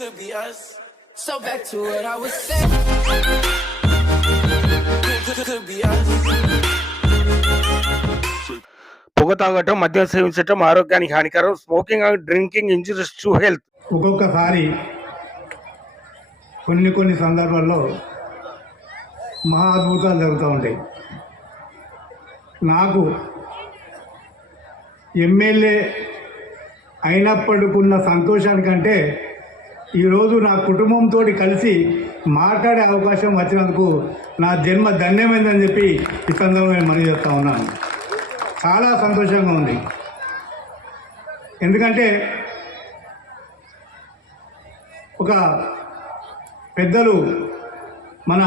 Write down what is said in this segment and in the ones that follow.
Could be us. So back to what I was saying. Could, be us. పొగ తాగటం మద్యం సేవించటం ఆరోగ్యానికి హానికరం smoking and drinking injuries to health ఒక్కొక్కసారి కొన్ని కొన్ని సందర్భాల్లో మహా అద్భుతాలు జరుగుతూ ఉంటాయి నాకు ఎమ్మెల్యే అయినప్పటికున్న సంతోషానికంటే ఈరోజు నా కుటుంబంతో కలిసి మాట్లాడే అవకాశం వచ్చినందుకు నా జన్మ ధన్యమైందని చెప్పి ఈ సందర్భంగా నేను మనవి చేస్తూ ఉన్నాను. చాలా సంతోషంగా ఉంది. ఎందుకంటే ఒక పెద్దలు మన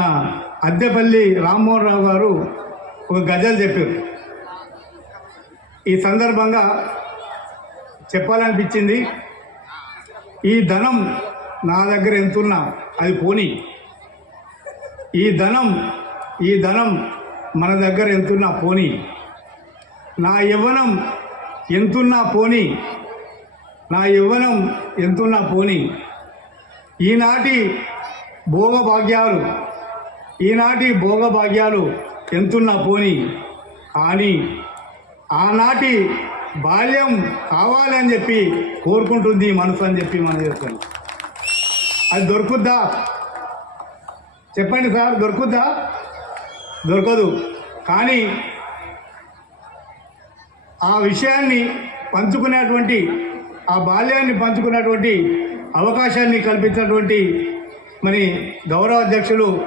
అద్దెపల్లి రామ్మోహన్ రావు గారు ఒక గజల్ చెప్పారు. ఈ సందర్భంగా చెప్పాలనిపించింది. ఈ ధనం నా దగ్గర ఎంతున్నా? అది పోని. ఈ ధనం ఈ ధనం మన దగ్గర ఎంతున్నా? పోని. నా యవ్వనం ఎంతున్నా? పోని. నా యవ్వనం ఎంతున్నా? పోని. ఈనాటి భోగభాగ్యాలు ఈనాటి భోగభాగ్యాలు ఎంతున్నా? పోని. కానీ ఆనాటి బాల్యం కావాలని చెప్పి కోరుకుంటుంది మనసు అని చెప్పి మనం చేస్తాం అది దొరుకుద్దా? చెప్పండి సార్ దొరుకుద్దా? దొరకదు. కానీ ఆ విషయాన్ని పంచుకునేటువంటి ఆ బాల్యాన్ని పంచుకునేటువంటి అవకాశాన్ని కల్పించినటువంటి మరి గౌరవ అధ్యక్షులు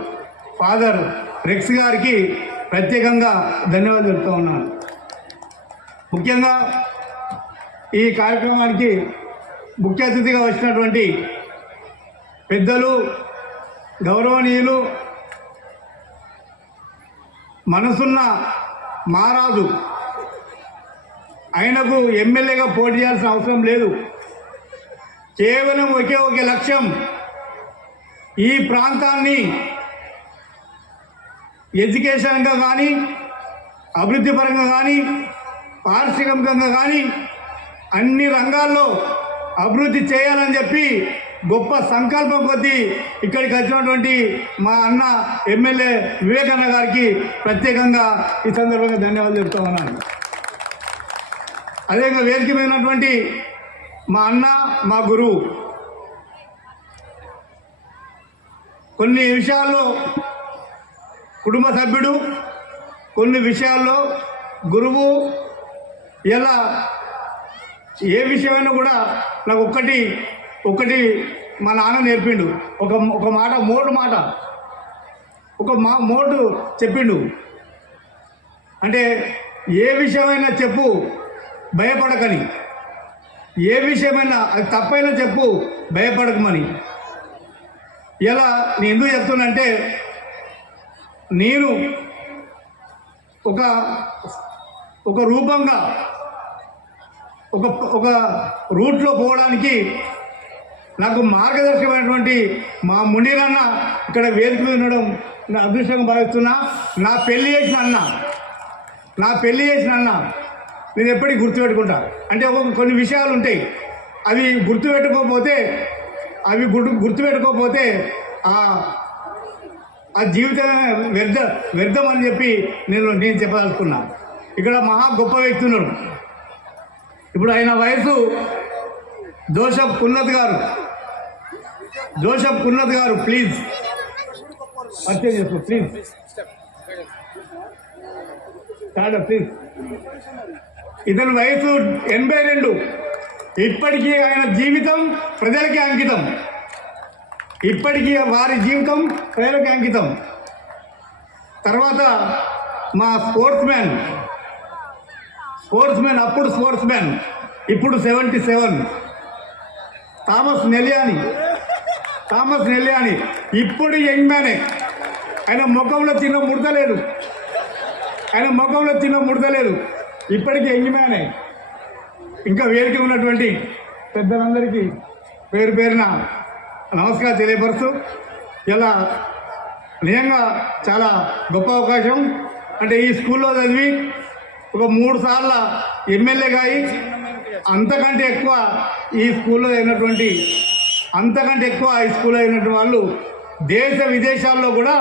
ఫాదర్ రెక్స్ గారికి ప్రత్యేకంగా ధన్యవాదాలు చెప్తా ఉన్నాను. ముఖ్యంగా ఈ కార్యక్రమానికి ముఖ్య అతిథిగా వచ్చినటువంటి పెద్దలు గౌరవనీయులు మనసున్న మారాదు ఆయనకు ఎమ్మెల్యేగా పోటీ చేయాల్సిన అవసరం లేదు. కేవలం ఒకే ఒకే లక్ష్యం ఈ ప్రాంతాన్ని ఎడ్యుకేషన్గా కానీ అభివృద్ధి పరంగా కానీ పారిశ్రామికంగా కానీ అన్ని రంగాల్లో అభివృద్ధి చేయాలని చెప్పి గొప్ప సంకల్పం కొద్దీ ఇక్కడికి వచ్చినటువంటి మా అన్న ఎమ్మెల్యే వివేకన్న గారికి ప్రత్యేకంగా ఈ సందర్భంగా ధన్యవాదాలు చెప్తా ఉన్నాను. అదేవిధంగా వేదికమైనటువంటి మా అన్న మా గురువు కొన్ని విషయాల్లో కుటుంబ సభ్యుడు కొన్ని విషయాల్లో గురువు ఇలా ఏ విషయమైనా కూడా నాకు ఒక్కటి ఒకటి మా నాన్న నేర్పిండు. ఒక ఒక మాట మోటు మాట. ఒక మా మోటు చెప్పిండు. అంటే ఏ విషయమైనా చెప్పు భయపడకని. ఏ విషయమైనా అది తప్పైనా చెప్పు భయపడకమని. ఇలా నేను ఎందుకు చెప్తున్నంటే నేను ఒక ఒక రూపంగా ఒక ఒక రూట్లో పోవడానికి నాకు మార్గదర్శకమైనటువంటి మా మునీరన్న ఇక్కడ వేదిక మీద ఉండడం నా అదృష్టంగా భావిస్తున్నా. నా పెళ్ళి చేసిన అన్న నా పెళ్ళి చేసిన అన్న నేను ఎప్పటికీ గుర్తుపెట్టుకుంటా. అంటే ఒక కొన్ని విషయాలు ఉంటాయి. అవి గుర్తుపెట్టుకోకపోతే అవి గుర్తు గుర్తుపెట్టుకోకపోతే ఆ ఆ వ్యర్థ వ్యర్థం అని చెప్పి నేను నేను చెప్పదలుచుకున్నా. ఇక్కడ మహా గొప్ప వ్యక్తి ఉన్నారు ఇప్పుడు ఆయన వయసు జోసఫ్ కున్నత్ గారు. జోసఫ్ కున్నత్ గారు ప్లీజ్ పరిచయం చేసుకో ప్లీజ్ కాదా ప్లీజ్ ఇతని వయసు ఎనభై రెండు. ఇప్పటికీ ఆయన జీవితం ప్రజలకి అంకితం. ఇప్పటికీ వారి జీవితం ప్రజలకి అంకితం. తర్వాత మా స్పోర్ట్స్ మ్యాన్ స్పోర్ట్స్ మ్యాన్ అప్పుడు స్పోర్ట్స్ మ్యాన్ ఇప్పుడు seventy seven. Thomas Neliyani. Thomas Neliyani ఇప్పుడు యంగ్ మ్యానే ఆయన ముఖంలో చిన్న ముడతలేదు ఆయన ముఖంలో చిన్న ముడతలేదు ఇప్పటికీ యంగ్ మ్యానే ఇంకా వేదిక ఉన్నటువంటి పెద్దలందరికీ పేరు పేరున నమస్కారం తెలియపరుస్తూ ఇలా నిజంగా చాలా గొప్ప అవకాశం. అంటే ఈ స్కూల్లో చదివి ఒక మూడు సార్ల ఎమ్మెల్యేగా అయి అంతకంటే ఎక్కువ ఈ స్కూల్లో అయినటువంటి అంతకంటే ఎక్కువ హై స్కూల్ అయినటువంటి వాళ్ళు దేశ విదేశాల్లో కూడా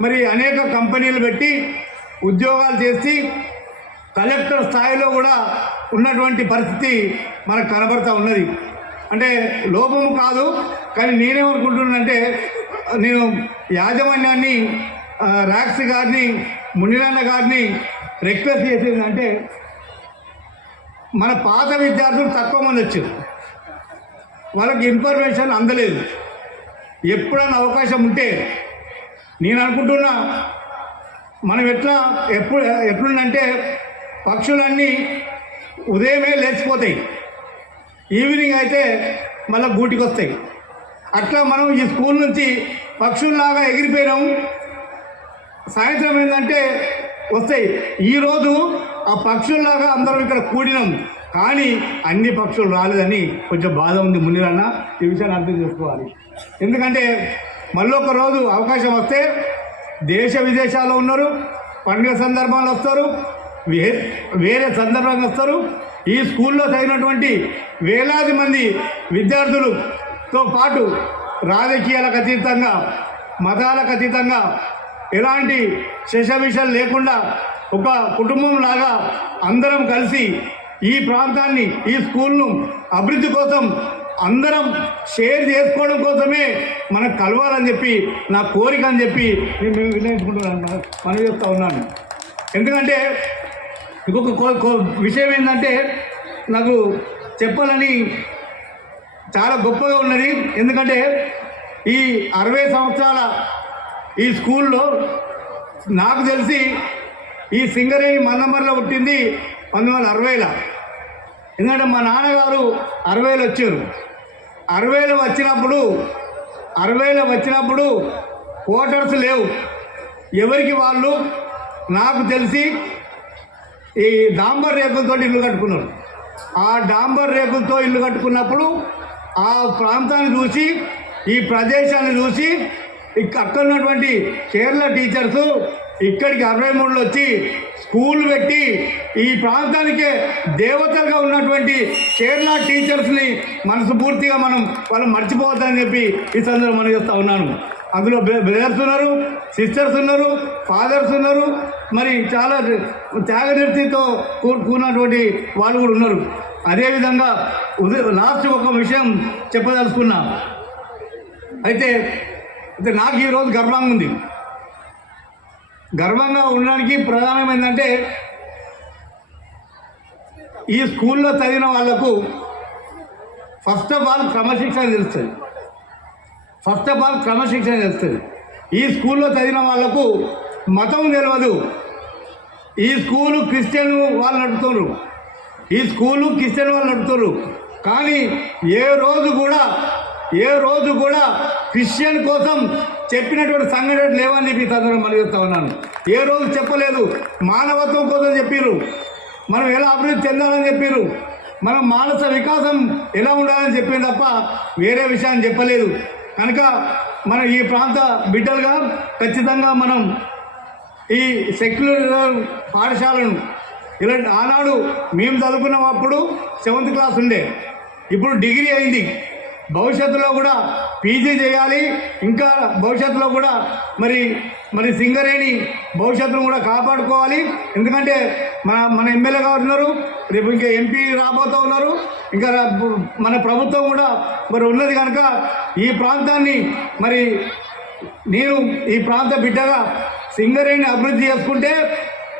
మరి అనేక కంపెనీలు పెట్టి ఉద్యోగాలు చేసి కలెక్టర్ స్థాయిలో కూడా ఉన్నటువంటి పరిస్థితి మనకు కనబడతా ఉన్నది. అంటే లోపము కాదు కానీ నేనేమనుకుంటున్నానంటే నేను యాజమాన్యాన్ని రాక్స్ గారిని మునిరాన్న గారిని రిక్వెస్ట్ చేసేది అంటే మన పాత విద్యార్థులు తక్కువ మంది వచ్చారు. వాళ్ళకి ఇన్ఫర్మేషన్ అందలేదు. ఎప్పుడైనా అవకాశం ఉంటే నేను అనుకుంటున్నా మనం ఎట్లా ఎప్పుడు ఎట్లుందంటే పక్షులన్నీ ఉదయమే లేచిపోతాయి. ఈవినింగ్ అయితే మళ్ళీ గూటికి వస్తాయి అట్లా మనం ఈ స్కూల్ నుంచి పక్షుల్లాగా ఎగిరిపోయినాం. సాయంత్రం ఏంటంటే వస్తాయి. ఈరోజు ఆ పక్షుల్లాగా అందరం ఇక్కడ కూడినాం. కానీ అన్ని పక్షులు రాలేదని కొంచెం బాధ ఉంది మునిరన్న. ఈ విషయాన్ని అర్థం చేసుకోవాలి. ఎందుకంటే మళ్ళీ రోజు అవకాశం వస్తే దేశ విదేశాల్లో ఉన్నారు పండుగ సందర్భాలు వస్తారు వే వేరే సందర్భంగా వస్తారు. ఈ స్కూల్లో చదివినటువంటి వేలాది మంది విద్యార్థులతో పాటు రాజకీయాలకు అతీతంగా మతాలకు అతీతంగా ఎలాంటి శశవిషాలు లేకుండా ఒక కుటుంబం లాగా అందరం కలిసి ఈ ప్రాంతాన్ని ఈ స్కూల్ను అభివృద్ధి కోసం అందరం షేర్ చేసుకోవడం కోసమే మనకు కలవాలని చెప్పి నా కోరిక అని చెప్పి నేను వినియోగించుకుంటున్నాను మనం చేస్తూ ఉన్నాను. ఎందుకంటే ఇంకొక కో- విషయం ఏంటంటే నాకు చెప్పాలని చాలా గొప్పగా ఉన్నది. ఎందుకంటే ఈ అరవై సంవత్సరాల ఈ స్కూల్లో నాకు తెలిసి ఈ సింగరేణి మందమర్లో పుట్టింది పంతొమ్మిది వందల అరవైలో. ఎందుకంటే మా నాన్నగారు అరవైలు వచ్చారు. అరవైలు వచ్చినప్పుడు అరవైలు వచ్చినప్పుడు క్వార్టర్స్ లేవు. ఎవరికి వాళ్ళు? నాకు తెలిసి ఈ డాంబర్ రేకులతో ఇల్లు కట్టుకున్నారు. ఆ డాంబర్ రేకులతో ఇల్లు కట్టుకున్నప్పుడు ఆ ప్రాంతాన్ని చూసి ఈ ప్రదేశాన్ని చూసి ఇక్కడ అక్కడ ఉన్నటువంటి కేరళ టీచర్స్ ఇక్కడికి అరవై మూడులో వచ్చి స్కూల్ పెట్టి ఈ ప్రాంతానికే దేవతలుగా ఉన్నటువంటి కేరళ టీచర్స్ని మనస్ఫూర్తిగా మనం వాళ్ళు మర్చిపోవద్దని చెప్పి ఈ సందర్భం మనం చేస్తూ ఉన్నాను. అందులో బ్రదర్స్ ఉన్నారు సిస్టర్స్ ఉన్నారు ఫాదర్స్ ఉన్నారు మరి చాలా త్యాగనిర్తితో కూడుకున్నటువంటి వాళ్ళు కూడా ఉన్నారు. అదేవిధంగా లాస్ట్ ఒక విషయం చెప్పదలుచుకున్నా. అయితే అయితే నాకు ఈరోజు గర్వంగా ఉంది. గర్వంగా ఉండడానికి ప్రధానం ఏంటంటే ఈ స్కూల్లో చదివిన వాళ్ళకు ఫస్ట్ ఆఫ్ ఆల్ క్రమశిక్షణ తెలుస్తుంది. ఫస్ట్ ఆఫ్ ఆల్ క్రమశిక్షణ తెలుస్తుంది. ఈ స్కూల్లో చదివిన వాళ్ళకు మతం తెలియదు ఈ స్కూలు క్రిస్టియన్ వాళ్ళు నడుపుతున్నారు. ఈ స్కూలు క్రిస్టియన్ వాళ్ళు నడుపుతున్నారు. కానీ ఏ రోజు కూడా ఏ రోజు కూడా క్రిస్టియన్ కోసం చెప్పినటువంటి సంఘటన లేవని చెప్పి ఈ సందర్భంగా చెప్తా ఉన్నాను. ఏ రోజు చెప్పలేదు. మానవత్వం కోసం చెప్పారు మనం ఎలా అభివృద్ధి చెందాలని చెప్పారు మనం మానస వికాసం ఎలా ఉండాలని చెప్పింది తప్ప వేరే విషయాన్ని చెప్పలేదు. కనుక మన ఈ ప్రాంత బిడ్డలుగా ఖచ్చితంగా మనం ఈ సెక్యులర్ పాఠశాలను ఇలాంటి ఆనాడు మేము చదువుకున్నప్పుడు సెవెంత్ క్లాస్ ఉండే. ఇప్పుడు డిగ్రీ అయింది. భవిష్యత్తులో కూడా పీజీ చేయాలి. ఇంకా భవిష్యత్తులో కూడా మరి మరి సింగరేణి భవిష్యత్తును కూడా కాపాడుకోవాలి. ఎందుకంటే మన మన ఎమ్మెల్యే గారు ఉన్నారు. రేపు ఇంకా ఎంపీ రాబోతూ ఉన్నారు. ఇంకా మన ప్రభుత్వం కూడా మరి ఉన్నది కనుక ఈ ప్రాంతాన్ని మరి నేను ఈ ప్రాంత బిడ్డగా సింగరేణి అభివృద్ధి చేసుకుంటే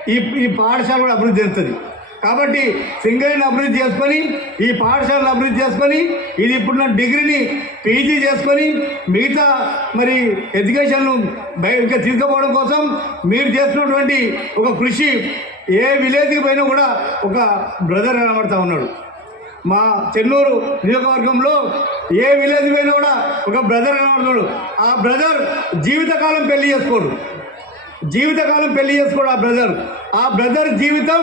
ఈ ఈ పాఠశాల కూడా అభివృద్ధి చేస్తుంది కాబట్టి సింగరేణి అభివృద్ధి చేసుకొని ఈ పాఠశాలను అభివృద్ధి చేసుకొని ఇది ఇప్పుడున్న డిగ్రీని పీజీ చేసుకొని మిగతా మరి ఎడ్యుకేషన్ను బయ ఇంకా తీసుకుపోవడం కోసం మీరు చేస్తున్నటువంటి ఒక కృషి ఏ విలేజ్కి పోయినా కూడా ఒక బ్రదర్ కనబడతా ఉన్నాడు. మా చెన్నూరు నియోజకవర్గంలో ఏ విలేజ్ పోయినా కూడా ఒక బ్రదర్ కనబడుతున్నాడు. ఆ బ్రదర్ జీవితకాలం పెళ్ళి చేసుకోడు. జీవితకాలం పెళ్ళి చేసుకోడు ఆ బ్రదర్. ఆ బ్రదర్ జీవితం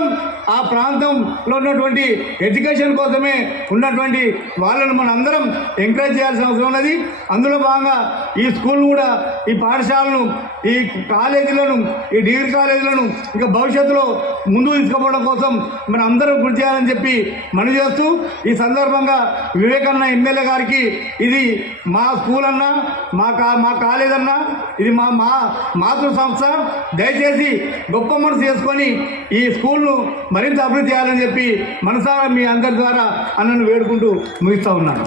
ఆ ప్రాంతంలో ఉన్నటువంటి ఎడ్యుకేషన్ కోసమే ఉన్నటువంటి వాళ్ళను మనం అందరం ఎంకరేజ్ చేయాల్సిన అవసరం ఉన్నది. అందులో భాగంగా ఈ స్కూల్ కూడా ఈ పాఠశాలను ఈ కాలేజీలను ఈ డిగ్రీ కాలేజీలను ఇంకా భవిష్యత్తులో ముందుకు తీసుకుపోవడం కోసం మనం అందరం కృషి చేయాలని చెప్పి మనం చేస్తూ ఈ సందర్భంగా వివేకన్న ఎమ్మెల్యే గారికి ఇది మా స్కూల్ అన్నా మా కా మా కాలేజ్ అన్నా ఇది మా మా మాతృ సంస్థ. దయచేసి గొప్ప మనసు చేసుకొని ఈ స్కూల్ను మరింత అభివృద్ధి చేయాలని చెప్పి మనసారా మీ అందరి ద్వారా అన్నను వేడుకుంటూ ముగిస్తూ ఉన్నాను.